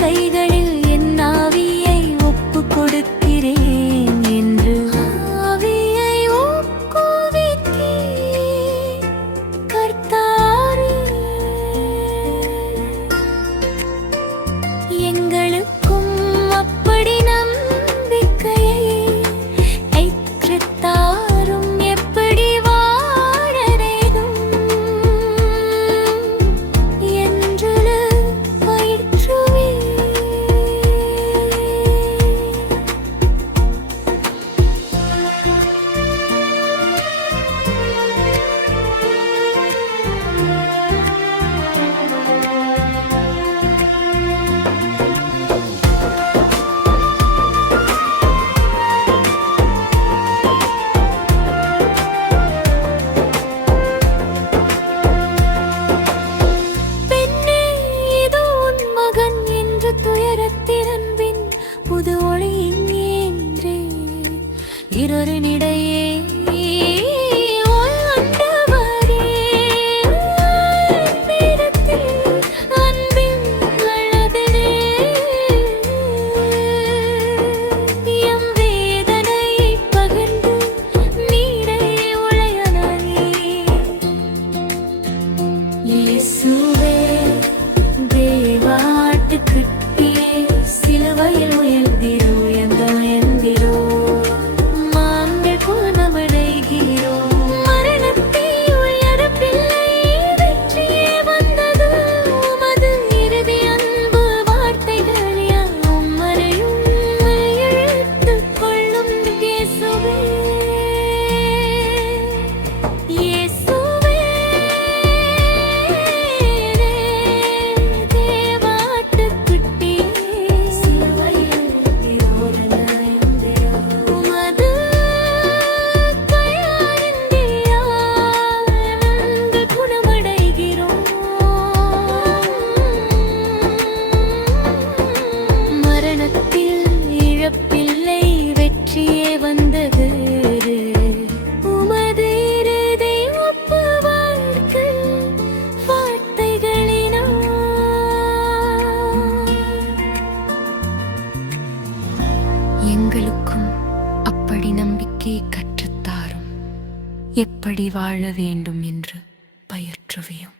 கைகளில் என் ஆவியை ஒப்புக் கொடுக்கிறேன் என்று ஆவியை ஊக்குவித்தீர் கர்த்தாவே. எங்களுக்கும் அப்படி நம்பிக்கையை ஐக்கிரத்தாரும் எப்படி வாழறேனும் என்று பயிற்றுவே. துயரத்திரன்பின் புது ஒளியின் ஏன்றே இருளினிடையே சிலுவையில் உயர்ந்திரோ எந்திரோ மாங்கள் குணமடைகிறோ மரணத்தை உயர பிள்ளை வெற்றியே வந்தது உமது இறுதி அன்பு வார்த்தைகள் யாவும் மறையும் எடுத்துக் கொள்ளும் இயேசுவே. பிள்ளை வெற்றியே வந்தது உமது இறுதி ஒப்பு வாழ்க்கை வார்த்தைகளினா. எங்களுக்கும் அப்படி நம்பிக்கை கற்றுத்தாரும் எப்படி வாழ வேண்டும் என்று பயிற்றுவியும்.